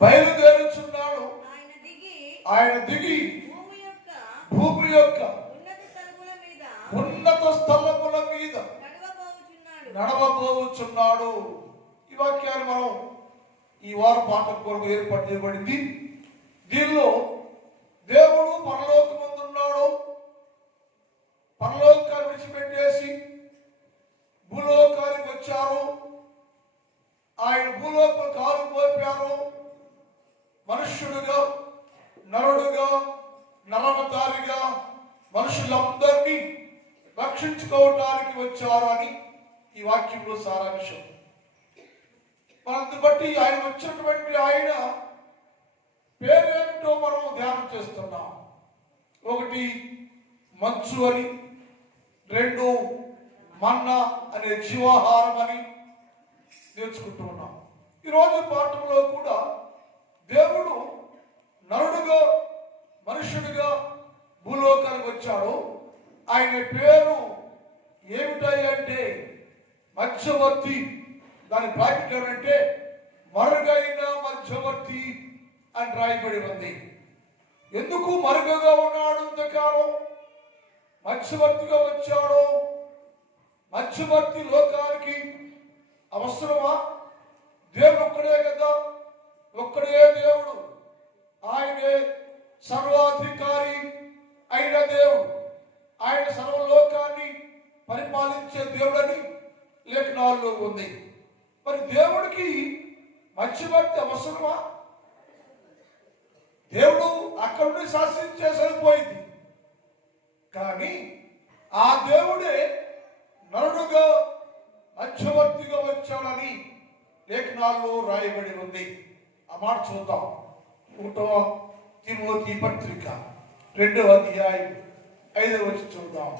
బయలుదేరుచున్నాడు. ఆయన దిగి భూమి యొక్క ఉన్నత స్థలముల మీద నడవబోచున్నాడు. ఈ వాక్యాన్ని మనం ఈ వారం పాఠం కొరకు ఏర్పాటు చేయబడింది. దీనిలో దేవుడు పరలోకమందున్నాడు, పరలోకాన్ని విడిచిపెట్టేసి భూలోకానికి వచ్చారు. ఆయన భూలోకం కాలు మోపారు. మనుష్యుడుగా, నరుడుగా, నరవతారిగా మనుషులందరినీ రక్షించుకోవటానికి వచ్చారు అని ఈ వాక్యంలో సారాంశం. మనందు బట్టి ఆయన వచ్చినటువంటి ఆయన పేరేమిటో మనం ధ్యానం చేస్తున్నాం. ఒకటి మంచు అని, రెండు మన్నా అనే జీవాహారం అని నేర్చుకుంటూ ఉన్నాం. ఈరోజు పాఠంలో కూడా దేవుడు నరుడుగా, మనుషుడిగా భూలోకానికి వచ్చాడు. ఆయన పేరు ఏమిటంటే మధ్యవర్తి. దాని బ్రాకెట్ ఏమంటే మరుగైన మధ్యవర్తి అని రాయబడి ఉంది. ఎందుకు మరుగుగా ఉన్నాడు ఇంతకాలం? మధ్యవర్తిగా వచ్చాడు. మధ్యవర్తి లోకానికి అవసరమా? దేవుడు ఒక్కడే కదా, ఒక్కడే దేవుడు. ఆయనే సర్వాధికారి అయిన దేవుడు. ఆయన సర్వలోకాన్ని పరిపాలించే దేవుడని లేఖనాల్లో ఉంది. మరి దేవుడికి మధ్యవర్తి అవసరమా? దేవుడు అక్కడి నుండి శాసించే సరిపోయింది. కానీ ఆ దేవుడే నరుడుగా మధ్యవర్తిగా వచ్చాడని లేఖనాల్లో రాయబడి ఉంది. ఆ మాట చూద్దాం. 1వ తిమోతి పత్రిక 2వ అధ్యాయం 5వ వచనం చూద్దాం.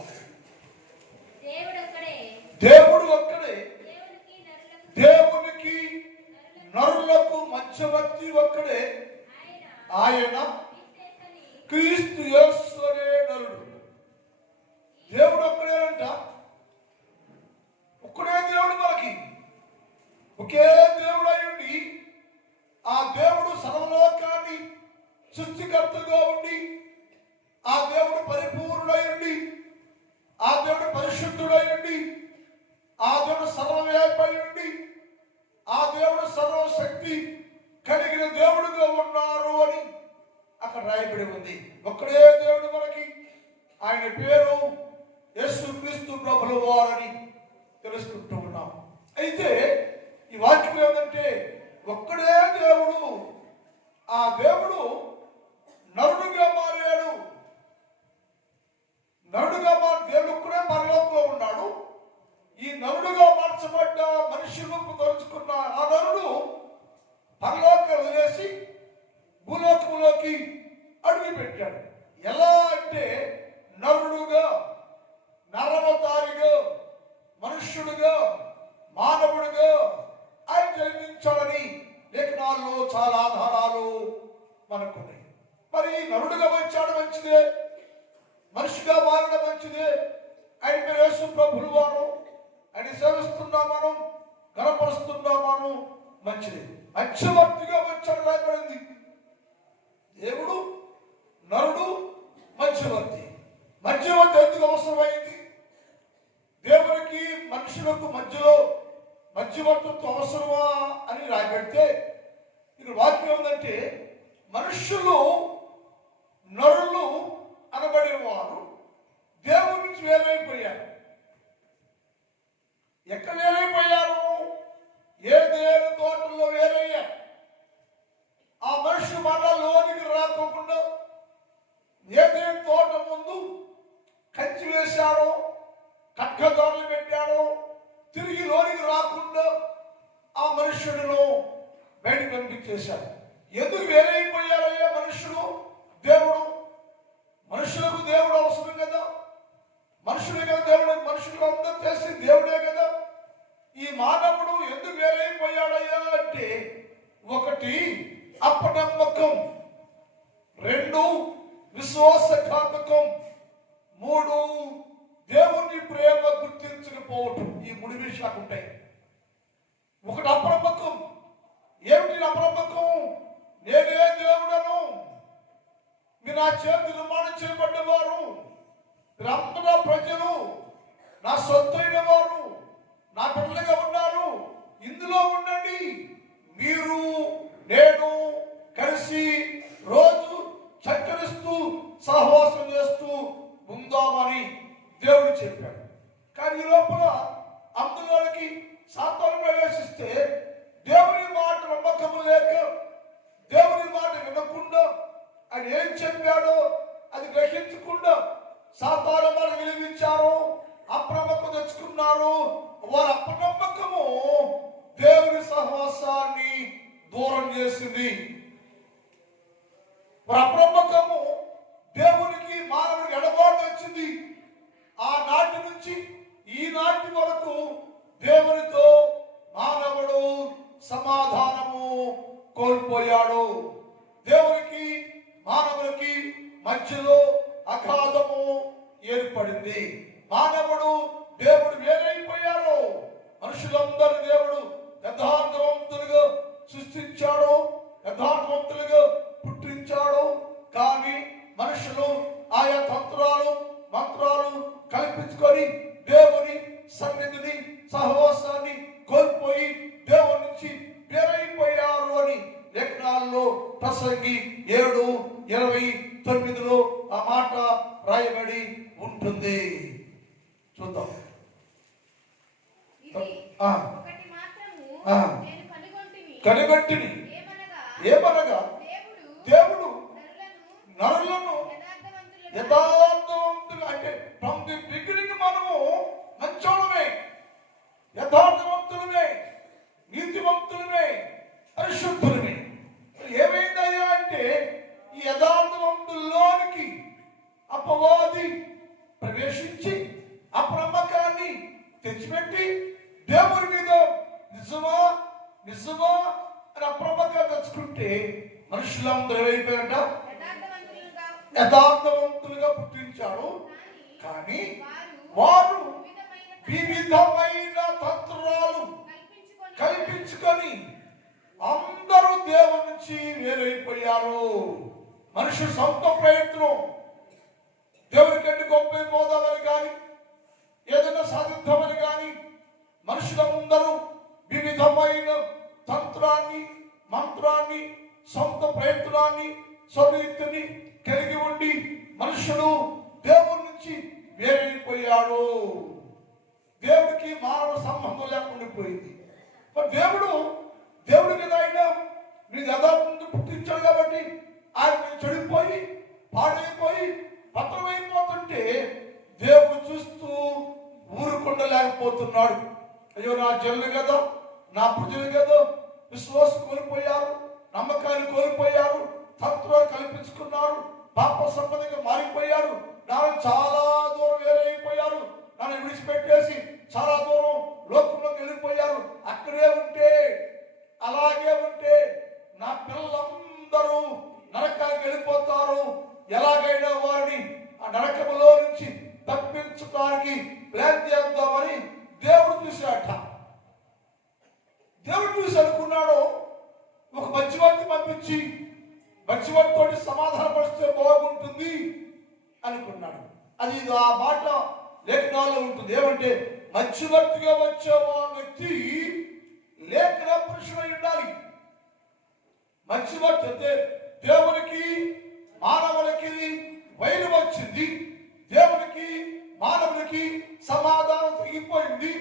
దేవుడు ఒక్కడే, దేవునికి నరులకు మధ్యవర్తి ఒక్కడే. ఆయన క్రీస్తు యేసు అనే నరుడు. దేవుడు ఒక్కడేనంట. ఒక్కడే దేవుడు. మనకి ఒకే దేవుడు అయ్యుండి ఆ దేవుడు సర్వలోకాన్ని సృష్టికర్తగా ఉండి, ఆ దేవుడు పరిపూర్ణుడైండి, ఆ దేవుడు పరిశుద్ధుడైండి, ఆ దేవుడు సర్వవ్యాపి, ఆ దేవుడు సర్వశక్తి కలిగిన దేవుడుగా ఉన్నారు అని అక్కడ రాయబడి ఉంది. ఒక్కడే దేవుడు మనకి. ఆయన పేరు యేసుక్రీస్తు ప్రభుల వారని తెలుసుకుంటూ ఉన్నాం. అయితే ఈ వాక్యం ఏంటంటే ఒక్కడే దేవుడు. ఆ దేవుడు నరుడుగా మారాడు. నరుడుగా దేవుడు ఒక్కడే పరలోకంలో ఉన్నాడు. ఈ నరుడుగా మార్చబడ్డ మనిషి రూపు తలుచుకున్న ఆ నరుడు పరలోకం వదిలేసి భూలోకంలోకి అడుగు పెట్టాడు. ఎలా అంటే నరుడుగా, నరవతారిగా, మనుష్యుడుగా, మానవుడుగా ఆయన జన్మించాలని లేఖనాల్లో చాలా ఆధారాలు మనకున్నాయి. మరి నరుడుగా వచ్చాడు మంచిదే, మనిషిగా మారడం మంచిదే. ఆయన పేరు యేసు ప్రభులు వారు. ఆయన సేవిస్తున్నాం, మనం గణపరుస్తున్నాం, మనం మంచిది. మధ్యవర్తిగా వచ్చాడు రాయబడింది. దేవుడు, నరుడు, మధ్యవర్తి. మధ్యవర్తి ఎందుకు అవసరమైంది? దేవునికి మనుషులకు మధ్యలో మధ్యవర్తిత్వం అవసరమా అని రాయబెడితే ఇక్కడ వాక్యం ఏంటంటే మనుషులు, నరులు అనబడేవారు దేవుడి నుంచి వేరైపోయారు. ఎక్కడ వేరైపోయారు? ఏదేను తోటల్లో వేరయ్యారు. ఆ మనుషులు మళ్ళా లోనికి రాకోకుండా ఏదేను తోట ముందు కంచి వేశాడో, కట్టదోరలు పెట్టాడో, తిరిగి లోనికి రాకుండా ఆ మనుష్యుడును బయటకు పంపించేశాడు. ఎందుకు వేరైపోయారయ్యా మనుషులు? దేవుడు, మనుషులకు దేవుడు అవసరం కదా. మనుషులే కదా దేవుడు, మనుషులు అందరూ చేసి దేవుడే కదా. ఈ మానవుడు ఎందుకు వేరైపోయాడయ్యా అంటే ఒకటి అపనమ్మకం, రెండు విశ్వాసఘాతకం, మూడు దేవుని ప్రేమ గుర్తించకపోవటం. ఈ మూడు విషయాలు ఉంటాయి. ఒకటి అప్రమత్తం. ఏమిటి అప్రమత్తం? నా చేతి నిర్మాణం చేయబడ్డవారు, మీరందరూ ప్రజలు, నా సొత్తైన వారు, నా బిడ్డలుగా ఉన్నారు. ఇందులో ఉండండి. మీరు నేను కలిసి రోజు చక్కరిస్తూ సహవాసం చేస్తూ ఉందామని దేవుడు చెప్పాడు. కానీ ఈ లోపల అందులోనికి సాతాను ప్రవేశిస్తే దేవుని మాట నమ్మకము లేక, దేవుని మాట వినకుండా, ఆయన ఏం చెప్పాడో అది గ్రహించకుండా సాతాను వారు విలువించారు, అప్రమత్తం తెచ్చుకున్నారు. వారి అప్రమత్తము దేవుని సహవాసాన్ని దూరం చేసింది. వారి అప్రమత్తము దేవునికి మానవుడికి ఎడబాటు వచ్చింది. ఆనాటి నుంచి ఈనాటి వరకు దేవునితో మానవుడు సమాధానము కోల్పోయాడు. దేవునికి మానవునికి మధ్యలో అగాధము ఏర్పడింది. మానవుడు దేవుడు వేరైపోయారు. మనుషులందరూ దేవుడు యథార్థవంతులుగా సృష్టించాడు, యథార్థవంతులుగా పుట్టించాడు. కానీ మనుషులు ఆయా తంత్రాలు మంత్రాలు కల్పించుకొని దేవుని సన్నిధిని సహవాసాన్ని కోల్పోయి దేవుని నుంచి వేరైపోయారు అని లేఖనాల్లో ప్రసంగి 7:29 ఆ మాట రాయబడి ఉంటుంది. చూద్దాం. కనిగొంటిని ఏమనగా దేవుడు నరులను యథార్థవంతులు, అంటే ఫ్రమ్ ది బిగినింగ్ మనము మంచోళమే, యథార్థవంతులమే, నీతివంతులమే, పరిశుద్ధులమే. ఏమైందయ్యా అంటే ఈ యథార్థవంతుల్లోనికి అపవాది ప్రవేశించి అప్రమకాన్ని తెచ్చిపెట్టి దేవుని మీద నిజమా నిజమా అని అప్రమకాన్ని తెచ్చుకుంటే మనుషులందరూ ఏమైపోయారంట? యథార్థవంతులుగా పుట్టించాడు. కానీ వారు వివిధమైన తంత్రాలు కల్పించుకొని అందరూ దేవుని నుంచి వేరైపోయారు. మనుషులు సొంత ప్రయత్నం దేవునికి ఎన్ని గొప్ప పోదామని కానీ ఏదైనా సాధిద్దామని కానీ మనుషులందరూ వివిధమైన తంత్రాన్ని మంత్రాన్ని సొంత ప్రయత్నాన్ని స్వరీతిని కలిగి ఉండి మనుషుడు దేవుడి నుంచి వేరైపోయాడు. దేవుడికి మానవ సంబంధం లేకుండా పోయింది. మరి దేవుడి మీద ఆయన మీరు యథార్థంగా పుట్టించాడు కాబట్టి ఆయన చెడిపోయి పాడైపోయి పతనమైపోతుంటే దేవుడు చూస్తూ ఊరుకుండలేకపోతున్నాడు. అయ్యో నా జనులు కదా, నా ప్రజలు కదా విశ్వాసం కోల్పోయారు, నమ్మకాన్ని కోల్పోయారు, తంత్రాలు కల్పించుకున్నారు, పాప సంబంధంగా మారిపోయారు, నాన్న చాలా దూరం వేరైపోయారు, నన్ను విడిచిపెట్టేసి చాలా దూరం లోకంలోకి వెళ్ళిపోయారు. అక్కడే ఉంటే అలాగే ఉంటే నా పిల్లలందరూ నరకానికి వెళ్ళిపోతారు. ఎలాగైనా వారిని ఆ నరకములో నుంచి తప్పించడానికి ప్లాన్ చేద్దామని దేవుడు చూశాట. దేవుడు చూసి అనుకున్నాడు, ఒక మంచివాడిని పంపించి మంచివాడితో సమాధానపరిస్తే బాగుంటుంది అనుకున్నాడు. అది ఆ మాట లేఖనాల్లో ఉంటుంది. ఏమంటే మధ్యవర్తిగా వచ్చే వ్యక్తి లేఖన పురుషుడై ఉండాలి. మధ్యవర్తి అంటే దేవునికి మానవునికి వైరు వచ్చింది, దేవునికి మానవునికి సమాధానం తెగిపోయింది.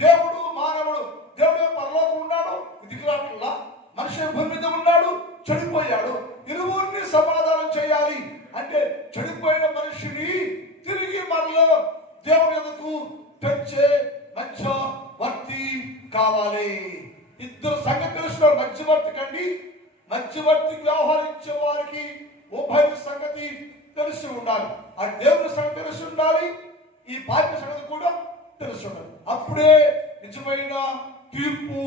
దేవుడు మానవుడు, దేవుడు పరలోకం ఉన్నాడు, దిగురాట్లా మనిషి భూమి మీద ఉన్నాడు, చెడిపోయాడు. ఇరువురిని సమాధానం చేయాలి అంటే చెడిపోయిన మనిషిని తిరిగి మనలో దేవుని ఎదుకు పెంచే మధ్యవర్తి కావాలి. ఇద్దరు సంగతి తెలిసిన మధ్యవర్తి కండి, మధ్యవర్తి వ్యవహరించే వారికి ఉభయ సంగతి తెలిసి ఉండాలి. ఆ దేవుని సంగతి తెలిసి ఉండాలి, ఈ పాప సంగతి కూడా తెలిసి ఉండాలి. అప్పుడే నిజమైన తీర్పు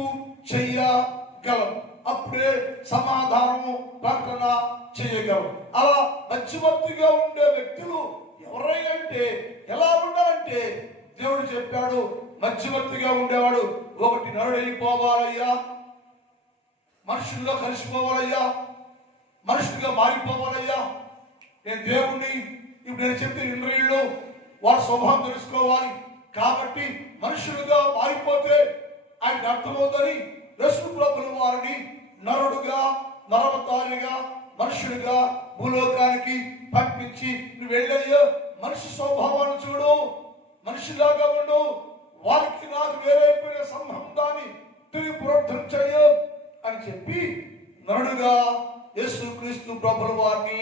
చెయ్యగలం, అప్పుడే సమాధానము ప్రకటన చేయగలం. అలా మధ్యవర్తిగా ఉండే వ్యక్తులు ఎవరైనా ఎలా ఉండాలంటే దేవుడు చెప్పాడు, మధ్యవర్తిగా ఉండేవాడు ఒకటి నరుడైపోవాలయ్యా, మనుషుల్లో కలిసిపోవాలయ్యా, మనుషులుగా మారిపోవాలయ్యా. నేను దేవుణ్ణి, ఇప్పుడు నేను చెప్పిన ఇంద్రియులు వారి స్వభావం తెలుసుకోవాలి. కాబట్టి మనుషులుగా మారిపోతే ఆయనకు అర్థమవుతుంది. యేసు ప్రభువు వారిని నరుడుగా, నరవతారిగా, మనుషులుగా భూలోకానికి పంపించి, నువ్వు వెళ్ళయ్యో మనిషి స్వభావాన్ని చూడు, మనిషిలాగా ఉండు, వారికి నాకు వేరైపోయిన సంబంధాన్ని తిరిగి పునరుద్ధరించయ్యో అని చెప్పి నరుడుగా యేసుక్రీస్తు ప్రభువు వారిని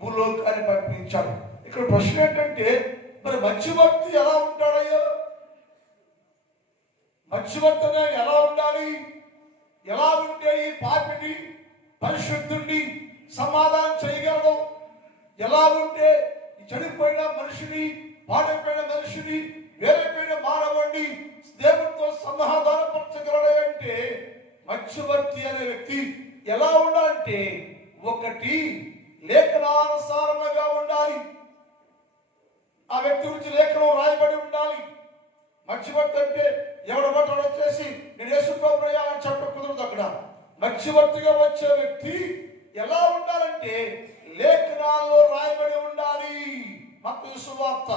భూలోకాన్ని పంపించాడు. ఇక్కడ ప్రశ్న ఏంటంటే, మరి మధ్యవర్తి ఎలా ఉంటాడయ్యో? మధ్యవర్తిగా ఎలా ఉండాలి? ఎలా ఉంటే ఈ పాపిని పరిశుద్ధుడిని సమాధానం చేయగలడు? ఎలా ఉంటే ఈ చెడిపోయిన మనిషిని, పాడైపోయిన మనిషిని, వేరైపోయిన మానవుడిని దేవుడితో సమాధానపరచగలడు అంటే మధ్యవర్తి అనే వ్యక్తి ఎలా ఉండాలంటే, ఒకటి లేఖనానుసారంగా ఉండాలి. ఆ వ్యక్తి గురించి లేఖనం రాయబడి ఉండాలి. మధ్యవర్తి అంటే ఎవడు బట్టలు వచ్చేసి నేను యేసుప్రభువయ్యా అని చెప్పడం కుదరదు. అక్కడ మధ్యవర్తిగా వచ్చే వ్యక్తి ఎలా ఉండాలంటే లేఖనాల్లో రాయబడి ఉండాలి. మత్తయి సువార్త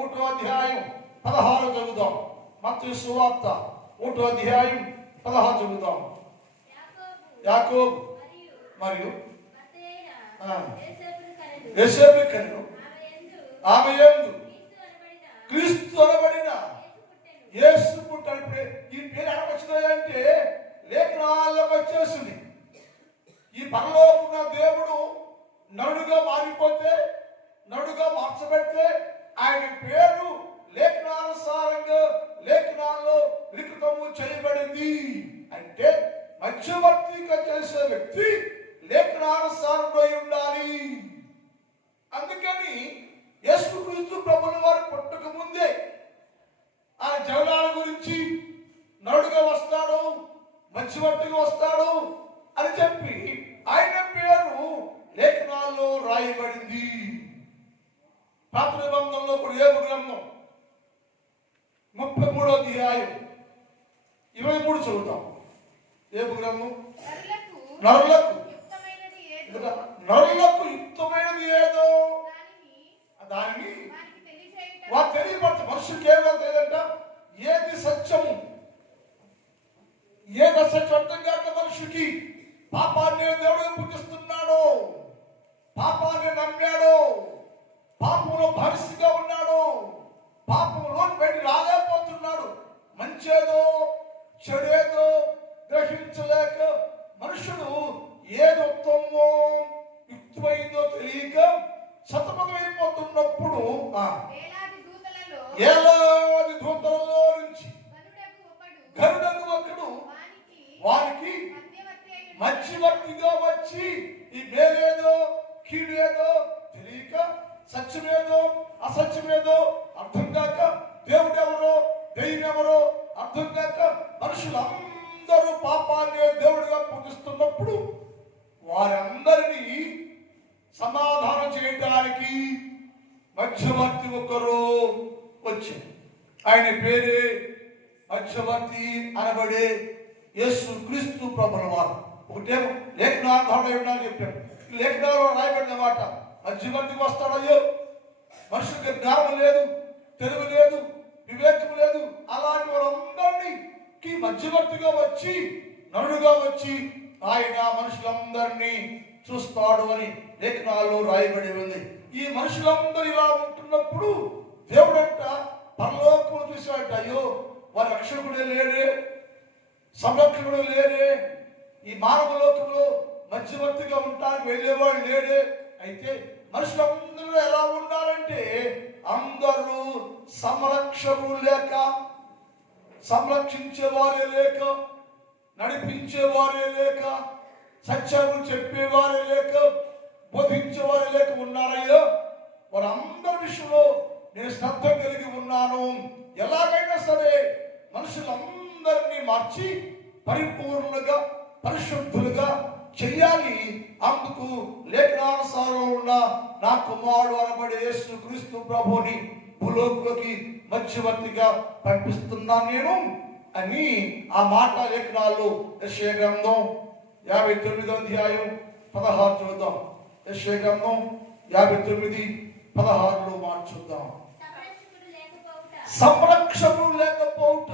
1వ అధ్యాయం 16 చదువుదాం. మత్తయి సువార్త 1వ అధ్యాయం 16 చదువుదాం. యాకోబు మరియు యోసేపు కన్ను ఆమె యందు క్రీస్తు అనబడిన యేసు పుట్టాడు. ఈ పేరు ఎడకొచ్చినాయంటే లేఖనాల్లోకి వచ్చేసింది. ఈ పరలోకమున్న దేవుడు నరుడుగా మారిపోతే, నరుడుగా మార్చబడితే ఆయన పేరు లేఖనానుసారంగా లేఖనాల్లో లిఖితము చేయబడింది. అంటే మధ్యవర్తిగా చేసే వ్యక్తి లేఖనానుసారంగా ఉండాలి. అందుకని యేసుక్రీస్తు ప్రభువు వారు పుట్టక ముందే ఆయన జవనాల గురించి నరుడుగా వస్తాడు, మధ్యవర్తిగా వస్తాడు అని చెప్పి ఆయన పేరు లేఖనాల్లో రాయబడింది. పాత నిబంధనలో కూడా ఏబు గ్రంథం 33వ అధ్యాయం 23 చదువుతాం. ఏబు గ్రంథం నరులకు యుక్తమైనది ఏదో దానిని వారు తెలియపరచ. మనుషులకి ఏమో తెలియదంట. ఏది సత్యము, ఏది అసత్యం అర్థం కాక మనుషుకి పాపాన్ని దేవుడు పూజిస్తున్నాడు, పాపాన్ని నమ్మాడు, పాపంలో భరిస్తుగా ఉన్నాడు, పాపంలో బయట రాలేకపోతున్నాడు. మంచేదో చెడేదో గ్రహించలేక మనుషుడు ఏది ఉత్తమో యుక్తమైందో తెలియక సతమతమైపోతున్నప్పుడు ఏలాది దూతలలో నుంచి గరుడకు ఒకడు వారికి మధ్యవర్తిగా వచ్చి ఈ మేలేదో కీడేదో తెలియక సత్యమేదో అసత్యమేదో అర్థం కాక దేవుడెవరో దెయ్యమెవరో అర్థం కాక మనుషులందరూ పాపాన్ని దేవుడిగా పూజిస్తున్నప్పుడు వారందరినీ సమాధానం చేయడానికి మధ్యవర్తి ఒకరు వచ్చారు. ఆయన పేరే మధ్యవర్తి అనబడే యేసుక్రీస్తు ప్రభువు వారు. ఒకటేమో లేఖనాధారణ ఉండాలని చెప్పారు. లేఖనాల్లో రాయబడిన మాట మధ్యవర్తికి వస్తాడయ్యో. మనుషులకి జ్ఞానం లేదు, తెలివి లేదు, వివేకం లేదు. అలాంటి వారందరినీ మధ్యవర్తిగా వచ్చి నరుడుగా వచ్చి ఆయన మనుషులందరినీ చూస్తాడు అని లేఖనాల్లో రాయబడి ఉంది. ఈ మనుషులందరూ ఇలా ఉంటున్నప్పుడు దేవుడంట పరలోకం చూసాడట, అయ్యో వారి రక్షకుడే లేడే, సంరక్షకుడు లేడే, ఈ మానవ లోకంలో మధ్యవర్తిగా ఉంటానికి వెళ్ళేవాడు లేడే. అయితే మనుషులందరూ ఎలా ఉండాలంటే అందరూ సంరక్షకులు లేక, సంరక్షించేవారే లేక, నడిపించేవారే లేక, సత్యాలు చెప్పేవారే లేక, బోధించేవారే లేక ఉన్నారయ్యో. వారందరి విషయంలో నేను శ్రద్ధ కలిగి ఉన్నాను. ఎలాగైనా సరే మనుషులందరినీ మార్చి పరిపూర్ణులుగా పరిశుద్ధులుగా చెయ్యాలి. అందుకు లేఖనానుసారం ఉన్న నా కుమారుడు అనబడే యేసుక్రీస్తు ప్రభువుని భూలోకంలోకి మధ్యవర్తిగా పంపిస్తున్నాను నేను అని ఆ మాట లేఖనాలు యెషయా గ్రంథం 59వ అధ్యాయం 16 చూద్దాం. యెషయా గ్రంథం 59:16 మార్చుద్దాం. సంరక్షకుడు లేకపోవుట.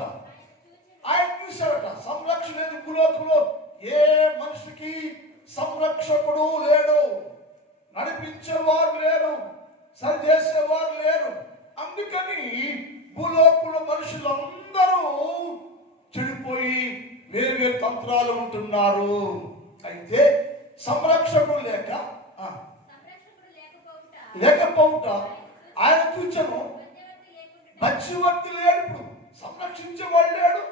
ఆయన చూశారట, సంరక్షణ లేదు భూలోకంలో. ఏ మనిషికి సంరక్షకుడు లేడు, నడిపించేవారు లేరు, సరిచేసేవారు లేరు. అందుకని భూలోకంలో మనుషులందరూ చెడిపోయి వేరు తంత్రాలు ఉంటున్నారు. అయితే సంరక్షకుడు లేకపోవుట ఆయన చూచాను. మధ్యవర్తి లేడు. ఇప్పుడు సంరక్షించేవాడు లేడు,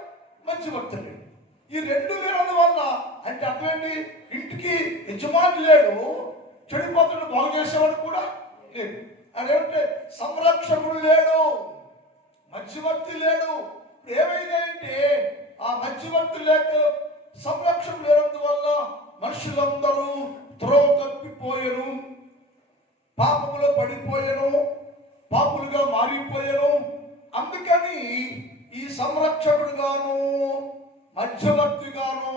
మధ్యవర్తి లేడు. ఈ రెండు లేని వల్ల అంటే అటువంటి ఇంటికి యజమాని లేడు, చెడిపోతున్న బాగు చేసేవాడు కూడా లేడు. అదేంటే సంరక్షకుడు లేడు, మధ్యవర్తి లేడు. ఏమైంది అంటే ఆ మధ్యవర్తి లేక సంరక్షణ లేనందువల్ల మనుషులందరూ త్రోవ తప్పిపోయారు, పాపములో పడిపోయాను, పాపులుగా మారిపోయాను. అందుకని ఈ సంరక్షకుడుగాను మధ్యవర్తిగాను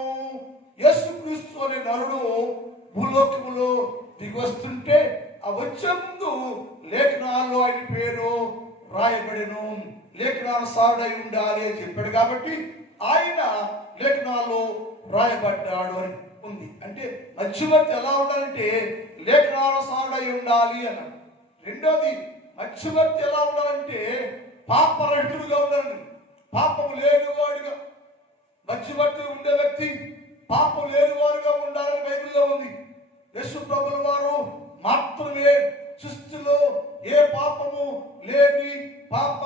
యేసుక్రీస్తు అనే నరుడు భూలోకములో దిగి వస్తుంటే ఆ వచ్చే ముందు లేఖనాల్లో ఆయన పేరు రాయబడిను, లేఖనానుసారుడై ఉండాలి అని చెప్పాడు. కాబట్టి ఆయన లేఖనాల్లో రాయబడ్డాడు అని ఉంది. అంటే మధ్యవర్తి ఎలా ఉండాలంటే లేఖనానుసారుడై ఉండాలి అన్నాడు. రెండోది మధ్యవర్తి ఎలా ఉండాలంటే పాపరహితుడుగా ఉండాలి, పాపము లేనివాడుగా. మధ్యవర్తి ఉండే వ్యక్తి పాపం లేనివారుగా ఉండాలని బైబిల్లో ఉంది. యేసు ప్రభుల వారు మాత్రమే సృష్టిలో ఏ పాపము లేని పాప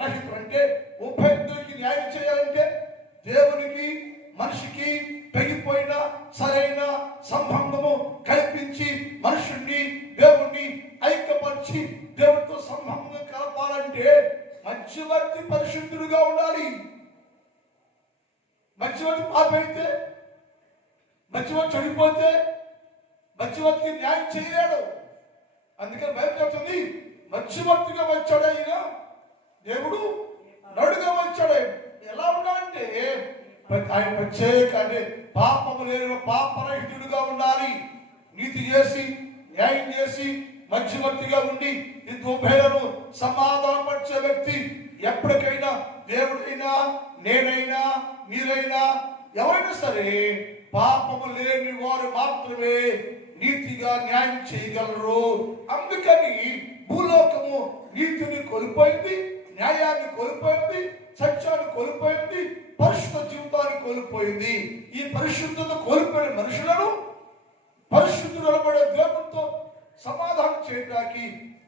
రహితుడు. అంటే ఉభయుడికి న్యాయం చేయాలంటే దేవునికి మనిషికి తెగిపోయిన సరైన సంబంధము కల్పించి మనుషుణ్ణి దేవుణ్ణి ఐక్యపరిచి దేవుడితో సంబంధం కలపాలంటే మధ్యవర్తి పరిశుద్ధుడుగా ఉండాలి. మధ్యవర్తి పాపైతే, మధ్యవర్తి చెడిపోతే మధ్యవర్తికి న్యాయం చేయలేడు. అందుకని బైబిల్ చెప్తుంది మధ్యవర్తిగా వచ్చాడు ఆయన, దేవుడు నడుగా వచ్చాడు. ఎలా ఉండాలంటే ఆయన ప్రత్యేక అంటే పాపము లేని పాపరహితుడుగా ఉండాలి. నీతి చేసి న్యాయం చేసి మధ్యవర్తిగా ఉండి ఈ ఉభయులను సమాధానపరిచే వ్యక్తి ఎప్పటికైనా దేవుడైనా నేనైనా మీరైనా ఎవరైనా సరే పాపము లేని వారు మాత్రమే నీతిగా న్యాయం చేయగలరు. అందుకని భూలోకము నీతిని కోల్పోయింది, న్యాయాన్ని కోల్పోయింది, సత్యాన్ని కోల్పోయింది, పరిశుద్ధ జీవితాన్ని కోల్పోయింది. ఈ పరిశుద్ధత కోల్పోయిన మనుషులను పరిశుద్ధులు అనబడే దేవునితో సమాధానం చేయడానికి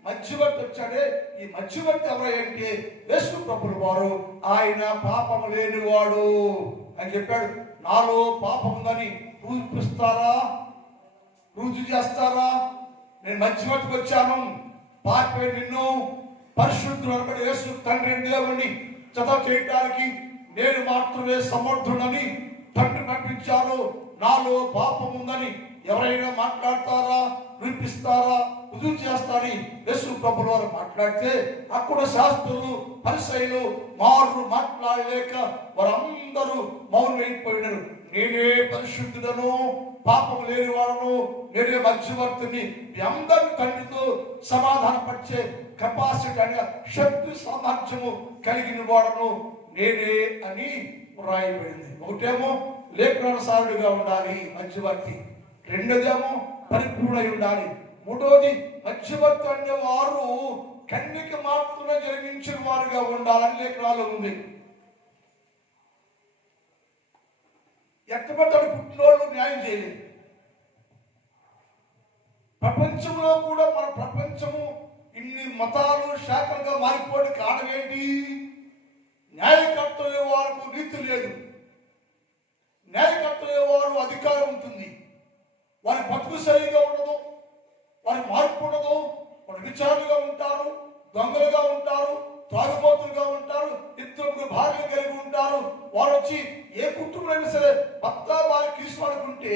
మధ్యవర్తి వచ్చాడే. ఈ మధ్యవర్తి ఎవరంటే యేసు ప్రభుల వారు. ఆయన పాపము లేనివాడు అని చెప్పాడు. నాలో పాపం ఉందని చూపిస్తారా, రుజువు చేస్తారా? నేను మధ్యవర్తికి వచ్చాను, పాపే నిన్ను పరిశుద్ధుడు అనబడే యేసు తండ్రి దేవుణ్ణి చదవ చేయడానికి నేను మాత్రమే సమర్థుడని తండ్రి పంపించారు. నాలో పాపం ఉందని ఎవరైనా మాట్లాడతారా, వినిపిస్తారా, రుజువు చేస్తారని యేసు ప్రభుల వారు మాట్లాడితే అక్కడ శాస్త్రులు పరిసయ్యులు మారు మాట్లాడలేక వారందరూ మౌనమైపోయినారు. నేనే పరిశుద్ధుడను, పాపం లేని వాడను, నేనే మధ్యవర్తిని, మీ అందరి తండ్రితో సమాధానపరిచే కెపాసిటీ అనగా శక్తి సామర్థ్యము కలిగిన వాడను నేనే అని రాయబడింది. ఒకటేమో లేఖనానుసారుడిగా ఉండాలి మధ్యవర్తి, రెండోదేమో పరిపూర్ణై ఉండాలి, మూడోది మధ్యవర్తి అనే వారు కన్యక మాత్రమే జన్మించిన వారుగా ఉండాలని లేఖనాలు ఉంది. ఎట్టబడ్డాడు పుట్టినోళ్ళు న్యాయం చేయలేదు. ప్రపంచంలో కూడా మన ప్రపంచము ఇన్ని మతాలు శాఖలుగా మారిపోవడానికి కారణం ఏంటి? న్యాయకర్తలే వారికి నీతి లేదు, న్యాయకర్తలే వారు అధికారం ఉంటుంది, వారి బతుకు సరిగా ఉండదు, వారి మార్పు ఉండదు, వారు విచారులుగా ఉంటారు, దొంగలుగా ఉంటారు, తాగుబోతులుగా ఉంటారు, ఇద్దరు భార్యలు కలిగి ఉంటారు. వారు వచ్చి ఏ కుటుంబం సరే భర్త వారి తీసుకుంటే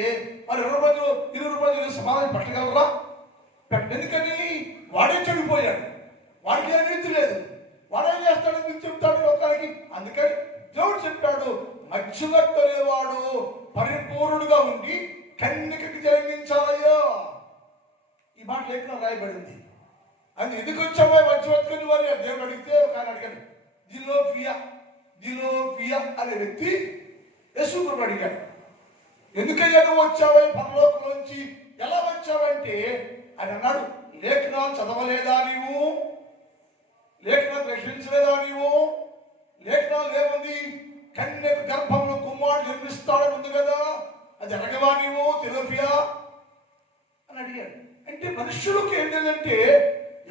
మరి 20 రోజులు సమాధానం పెట్టగలరా? ఎందుకని వాడే చెడిపోయాడు, వాడికి ఏ నీతి లేదు, వాడేం చేస్తాడని నీకు చెప్తాడు లోకానికి. అందుకని దేవుడు చెప్పాడు మధ్యవర్తి అనేవాడు పరిపూర్ణుడుగా ఉండి కన్యకకి జన్మించాలయ్యో. ఈ మాట లేఖనం రాయబడింది. అది ఎందుకు వచ్చామో మధ్యవర్తిని వారి దేవుడు అడిగితే ఒక ఆయన అడిగాడు, దిలోఫియా అనే వ్యక్తి యేసు ప్రభువుని అడిగాడు, ఎందుకయ్యా నువ్వు వచ్చావు పరలోకంలోంచి, ఎలా వచ్చావంటే ఆయన అన్నాడు, లేఖనాలు చదవలేదా నీవు, లేఖనాలు గ్రహించలేదా నీవు, లేఖనాలు ఏముంది, కన్యక గర్భంలో కుమారుడు జన్మిస్తాడని ఉంది కదా, అది అడగవా నీవు దిలోఫియా అని అడిగాడు. అంటే మనుషులకు ఏంటంటే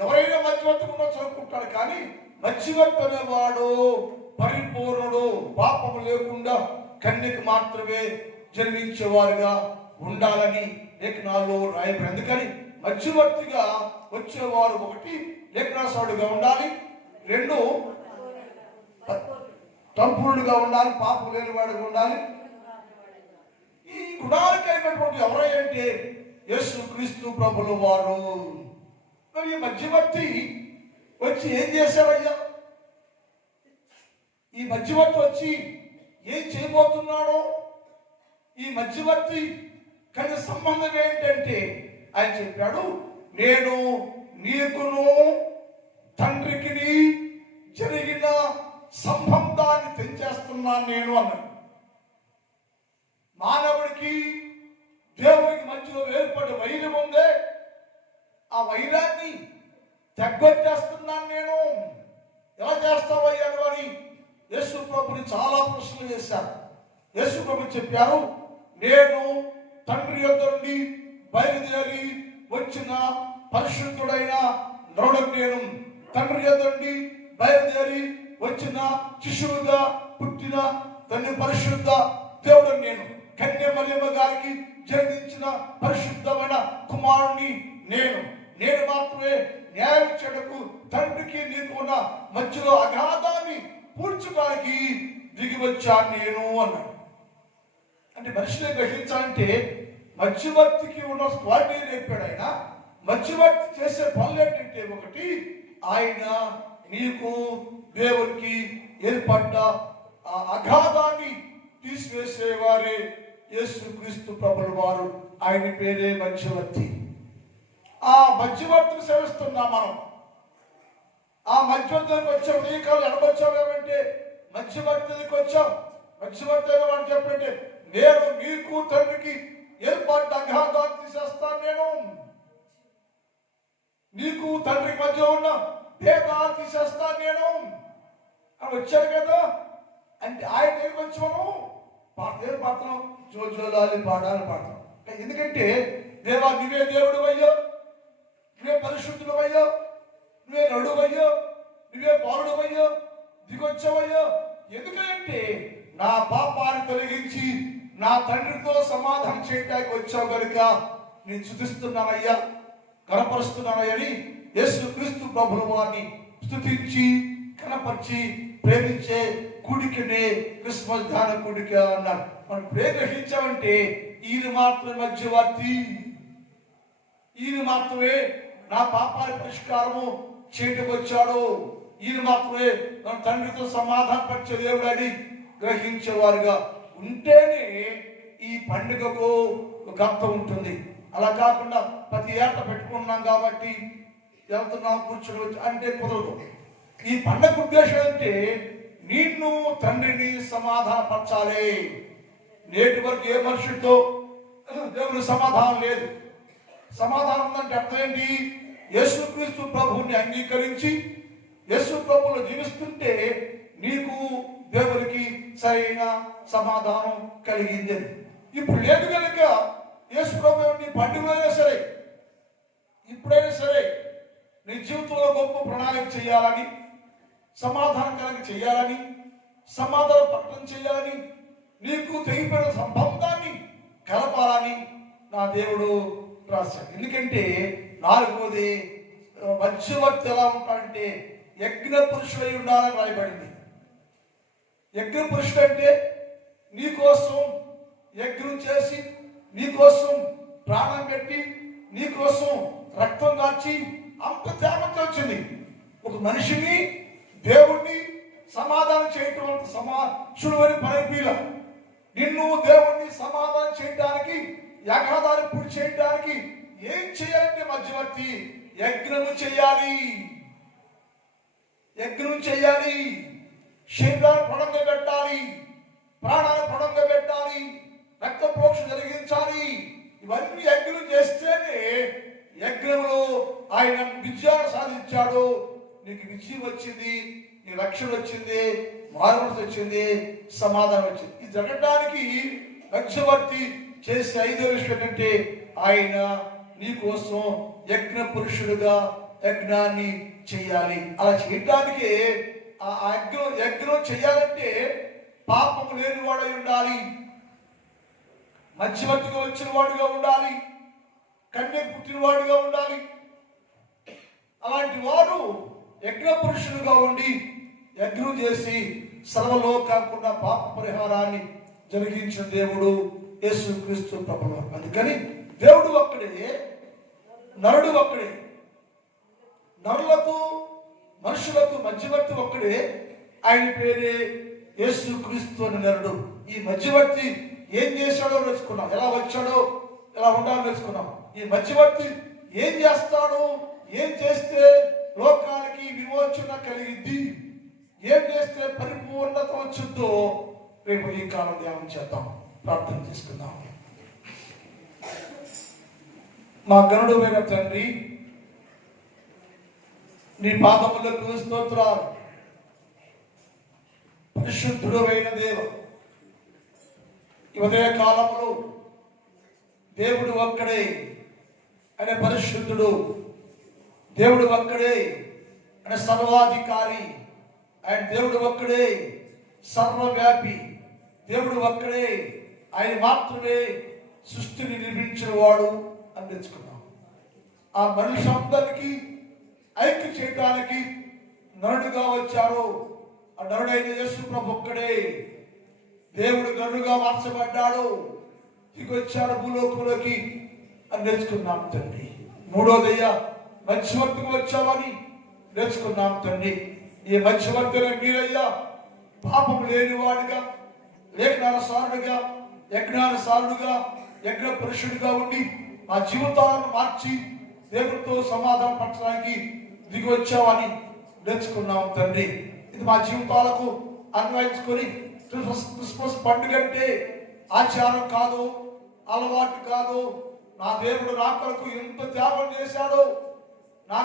ఎవరైనా మధ్యవర్తికుండా చదువుకుంటాడు, కానీ మధ్యవర్తి అనేవాడు పరిపూర్ణుడు, పాపము లేకుండా కన్యకు మాత్రమే జన్మించేవారుగా ఉండాలని లేఖనాల్లో రాయబడి. అందుకని మధ్యవర్తిగా వచ్చేవారు ఒకటి లేఖనాసాడుగా ఉండాలి, రెండు సంపూర్ణుడుగా ఉండాలి, పాపం లేనివాడుగా ఉండాలి. ఈ గుణాలు కలిగినటువంటి ఎవరంటే యేసు క్రీస్తు ప్రభుల వారు. మరి ఈ మధ్యవర్తి వచ్చి ఏం చేశారయ్యా, ఈ మధ్యవర్తి వచ్చి ఏం చేయబోతున్నాడో, ఈ మధ్యవర్తి కలిగిన సంబంధం ఏంటంటే ఆయన చెప్పాడు, నేను నీకును తండ్రికి జరిగిన సంబంధాన్ని తెంచేస్తున్నాను నేను అన్నాడు. మానవుడికి దేవుడికి మధ్యలో ఏర్పడే వైరం ఉందే, ఆ వైరాన్ని తగ్గొచ్చేస్తున్నాను నేను. ఎలా చేస్తావయ్యాను అని యేసు ప్రభుని చాలా ప్రశ్నలు చేశారు. యేసు ప్రభు చెప్పారు, నేను తండ్రి యొద్ద నుండి బయలుదేరి వచ్చిన పరిశుద్ధుడైన నరుడు నేను, తండ్రి యొద్ద నుండి బయలుదేరి వచ్చిన శిశువుగా పుట్టిన తండ్రి పరిశుద్ధ దేవుడు నేను, కన్య మరియమ్మ గారికి జన్మించిన పరిశుద్ధమైన కుమారుని నేను మాత్రమే న్యాయం చేయడానికి తండ్రికి నీకు ఉన్న మధ్యలో అగాధాన్ని పూడ్చడానికి దిగి వచ్చాను నేను అన్నాడు. అంటే మనిషిని గ్రహించాలంటే మధ్యవర్తికి ఉన్న క్వాలిటీ నేర్పాడు ఆయన. మధ్యవర్తి చేసే పనులు ఏంటంటే, ఒకటి ఆయన నీకు దేవునికి ఏర్పడ్డ ఆ అగాధాన్ని తీసివేసేవారే యేసు క్రీస్తు ప్రభుల వారు. ఆయన పేరే మధ్యవర్తి. ఆ మధ్యవర్తిని సేవిస్తున్నాం మనం. ఆ మధ్యవర్తికి వచ్చాం, నీ కాలు ఎడవచ్చావేమంటే మధ్యవర్తికి వచ్చాం. మధ్యవర్తి అయిన వాడు చెప్పంటే, నేను నీకు తండ్రికి ఏర్పడ్డ అగాధాన్ని తీసేస్తాను, నేను నీకు తండ్రికి మధ్య ఉన్న భేదాలు తీసేస్తాను నేను అని వచ్చాడు కదా. అంటే ఆయన దగ్గరికి వచ్చి మనం పాటలు పాడుతున్నాం, జోజోలాలి పాడాలి పాడతాం. ఎందుకంటే దేవా నువ్వే దేవుడు అయ్యో, నువ్వే పరిశుద్ధుడు అయ్యో, నువ్వే నడువు అయ్యో, నువ్వే బాలుడు అయ్యో, దిగొచ్చావయ్యో. ఎందుకంటే నా పాపాన్ని తొలగించి నా తండ్రితో సమాధానం చేయడానికి వచ్చావు కనుక నేను స్తుతిస్తున్నానయ్యా, కనపరుస్తున్నానని యేసు క్రీస్తు ప్రభుల వారిని స్తుతించి కనపరిచి ప్రేమించే కూడికనే క్రిస్మస్ ధ్యాన కూడిక అన్నారు. మనం గ్రహించామంటే ఈయన మాత్రమే మధ్యవర్తి, ఈయన మాత్రమే నా పాపాల పరిష్కారము చేయటకు వచ్చాడు, ఈయన మాత్రమే మన తండ్రితో సమాధాన పరిచే దేవుడు అని గ్రహించేవారుగా ఉంటేనే ఈ పండుగకు ఒక అర్థం ఉంటుంది. అలా కాకుండా ప్రతి ఏట పెట్టుకున్నాం కాబట్టి వెళ్తున్నాం కూర్చొని అంటే కుదరదు. ఈ పండుగ ఉద్దేశం అంటే నిన్ను తండ్రిని సమాధానపరచాలి. నేటి వరకు ఏ మనుషుడితో దేవుని సమాధానం లేదు. సమాధానం ఉందంటే అర్థం ఏంటి? యేసుక్రీస్తు ప్రభువుని అంగీకరించి యేసు ప్రభువులో జీవిస్తుంటే నీకు దేవునికి సరైన సమాధానం కలిగింది. ఇప్పుడు లేదు కనుక యేసు ప్రభువుని పండుగైనా సరే, ఇప్పుడైనా సరే నీ జీవితంలో గొప్ప ప్రణాళిక చేయాలని, సమాధానకరంగా చేయాలని, సమాధాన ప్రకటన చేయాలని, నీకు తెగిపోయిన సంబంధాన్ని కలపాలని నా దేవుడు రాశాడు. ఎందుకంటే నాలుగవది మధ్యవర్తి ఎలా ఉంటాడంటే యజ్ఞ పురుషుడై ఉండాలని రాయబడింది. యజ్ఞ పురుషుడు అంటే నీకోసం యజ్ఞం చేసి, నీకోసం ప్రాణం పెట్టి, నీకోసం రక్తం కాచి అంత త్యాగంతో వచ్చింది. ఒక మనిషిని దేవుణ్ణి సమాధానం చేయటం అంత సులువని పనిపీల. నిన్ను దేవుణ్ణి సమాధానం చేయడానికి, యగాదాన్ని పూర్తి చేయడానికి ఏం చేయాలంటే మధ్యవర్తి యజ్ఞము చేయాలి. యజ్ఞం చేయాలి. శరీరాన్ని పణంగా పెట్టాలి, ప్రాణాన్ని పణంగా పెట్టాలి, రక్త ప్రోక్షణ జరిగించాలి. ఇవన్నీ యజ్ఞం చేస్తేనే యజ్ఞంలో ఆయన విజయాన్ని సాధించాడు. నీకు విజయం వచ్చింది, నీకు రక్షణ వచ్చింది, మార్పు వచ్చింది, సమాధానం వచ్చింది. ఇది జరగడానికి మధ్యవర్తి చేసే 5వ విషయం ఏంటంటే ఆయన నీ కోసం యజ్ఞ పురుషుడుగా యజ్ఞాన్ని చేయాలి. అలా చేయడానికి ఆ యజ్ఞం చేయాలంటే పాపము లేని వాడై ఉండాలి, మధ్యవర్తిగా వచ్చిన వాడుగా ఉండాలి, కన్యకు పుట్టిన వాడుగా ఉండాలి. అలాంటి వాడు యజ్ఞ పురుషుడుగా ఉండి యజ్ఞం చేసి సర్వలోకాకుండా పాప పరిహారాన్ని జరిగించిన దేవుడు యేసుక్రీస్తు ప్రభువు. అందుకని దేవుడు ఒక్కడే, నరుడు ఒక్కడే. నరులకు మనుషులకు మధ్యవర్తి ఒక్కడే, ఆయన పేరే యేసుక్రీస్తు అని నరుడు. ఈ మధ్యవర్తి ఏం చేశాడో నేర్చుకున్నాం, ఎలా వచ్చాడో ఎలా ఉండాలో నేర్చుకున్నాం. ఈ మధ్యవర్తి ఏం చేస్తాడో, ఏం చేస్తే లోకానికి విమోచన కలిగిద్ది, ఏం చేస్తే పరిపూర్ణత వచ్చిందో రేపు ఈ కాలం ధ్యానం చేద్దాం, ప్రార్థన చేసుకుందాం. మా గరుడైన తండ్రి, నీ పాదములకు స్తోత్రాలు. పరిశుద్ధుడు అయిన దేవ, ఈ ఉదయ కాలంలో దేవుడు ఒక్కడే, ఆయన పరిశుద్ధుడు. దేవుడు ఒక్కడే, ఆయన సర్వాధికారి. ఆయన దేవుడు ఒక్కడే, సర్వవ్యాపి. దేవుడు ఒక్కడే, ఆయన మాత్రమే సృష్టిని నిర్మించిన వాడు అని తెచ్చుకున్నాం. ఆ మనుషులందరికీ ఐక్య చేయడానికి నరుడుగా వచ్చారు. ఆ నరుడైన యేసు ప్రభు ఒక్కడే. దేవుడు నరుడుగా మార్చబడ్డాడు, దిగొచ్చాడు భూలోకంలోకి అని నేర్చుకున్నాం తండ్రి. మూడోదయ్య మధ్యవర్తిగా వచ్చావని నేర్చుకున్నాం తండ్రి. ఈ మధ్యవర్తిలో మీరయ్యా పాపం లేనివాడుగా, లేఖనానుసారుడుగా, యజ్ఞానుసారుడుగా, యజ్ఞ పురుషుడిగా ఉండి మా జీవితాలను మార్చి దేవుడితో సమాధానం పరచడానికి దిగి వచ్చావని నేర్చుకున్నాం తండ్రి. ఇది మా జీవితాలకు అన్వయించుకొని క్రిస్మస్ పండుగ అంటే ఆచారం కాదు, అలవాటు కాదు. నా దేవుడు నా కొరకు ఎంత త్యాగం చేశాడో, నా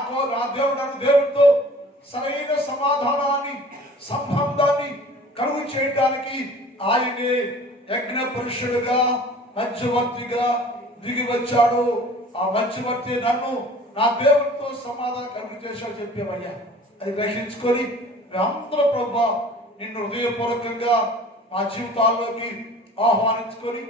దేవుడు నన్ను దేవుడితో సరైన సమాధానాన్ని, సంబంధాన్ని కలుగు చేయడానికి ఆయనే యజ్ఞ పురుషుడుగా, మధ్యవర్తిగా దిగి వచ్చాడు. ఆ మధ్యవర్తి నన్ను నా దేవుడితో సమాధానం కలుగు చేశాడు చెప్పేవయ్యా. అది గ్రహించుకొని మేమందరూ ప్రభువా నిన్ను హృదయపూర్వకంగా మా జీవితాల్లోకి ఆహ్వానించుకొని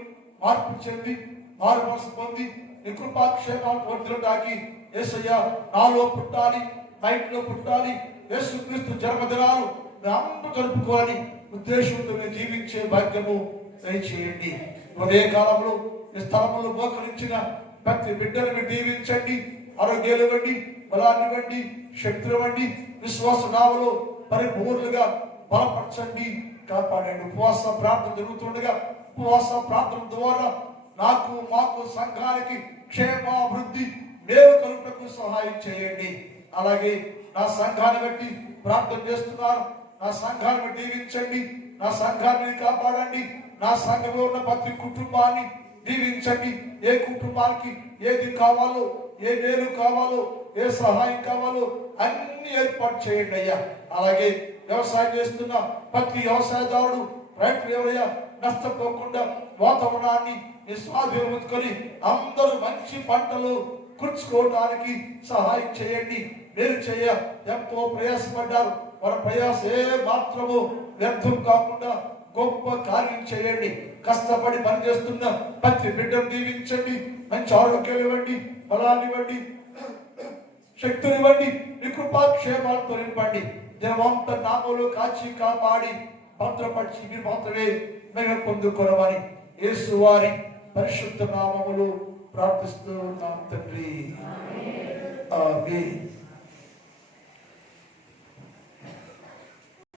మార్పు చెంది మారు మనసు పొంది నీ కృపాక్షేమాలు పొందడానికి యేసయ్యా నాలో పుట్టాలి, మా ఇంట్లో పుట్టాలి, యేసుక్రీస్తు జన్మదినాలు మేమందరూ జరుపుకోవాలని ఉద్దేశంతో మేము జీవించే భాగ్యము దయచేయండి. ఉదయ కాలంలో ఈ స్థలంలో మోకరించిన ప్రతి బిడ్డను మీరు దీవించండి, ఆరోగ్యాలు ఇవ్వండి, బలాన్ని ఇవ్వండి, శక్తులు ఇవ్వండి, విశ్వాస నావలో పరిపూర్ణంగా బలపరచండి, కాపాడండి. ఉపవాస ప్రార్థన జరుగుతుండగా ఉపవాస ప్రార్థన ద్వారా నాకు, మాకు, సంఘానికి క్షేమాభివృద్ధి, మేలు కలుగుటకు సహాయం చేయండి. అలాగే నా సంఘాన్ని బట్టి ప్రార్థన చేస్తున్నారు, నా సంఘాన్ని దీవించండి, నా సంఘాన్ని కాపాడండి, నా సంఘంలో ఉన్న ప్రతి కుటుంబాన్ని దీవించండి. ఏ కుటుంబానికి ఏది కావాలో, ఏ మేలు కావాలో, ఏ సహాయం కావాలో అన్ని ఏర్పాటు చేయండి అయ్యా. అలాగే వ్యవసాయం చేస్తున్న ప్రతి వ్యవసాయదారుడు, రైతులు ఎవరయ్యా నష్టపోకుండా వాతావరణాన్ని మీ స్వాధీనం ఉంచుకొని అందరూ మంచి పంటలు కూర్చుకోవడానికి సహాయం చేయండి. మీరు ఎంతో ప్రయాసపడ్డారు, వారి ప్రయాస ఏ మాత్రము వ్యర్థం కాకుండా గొప్ప కార్యం చేయండి. కష్టపడి పనిచేస్తున్న ప్రతి బిడ్డను దీవించండి, మంచి ఆరోగ్యాలు ఇవ్వండి, బలాన్ని ఇవ్వండి, శక్తులు ఇవ్వండి, మీ కృపాక్షేమాలతో నింపండి. జనమంత నామములు కాచి కాపాడి భద్రపరిచి మీరు మాత్రమే మేము పొందుకోవమని యేసు వారి పరిశుద్ధ నామములు ప్రార్థిస్తూ ఉన్నాం తండ్రి. ఆమేన్.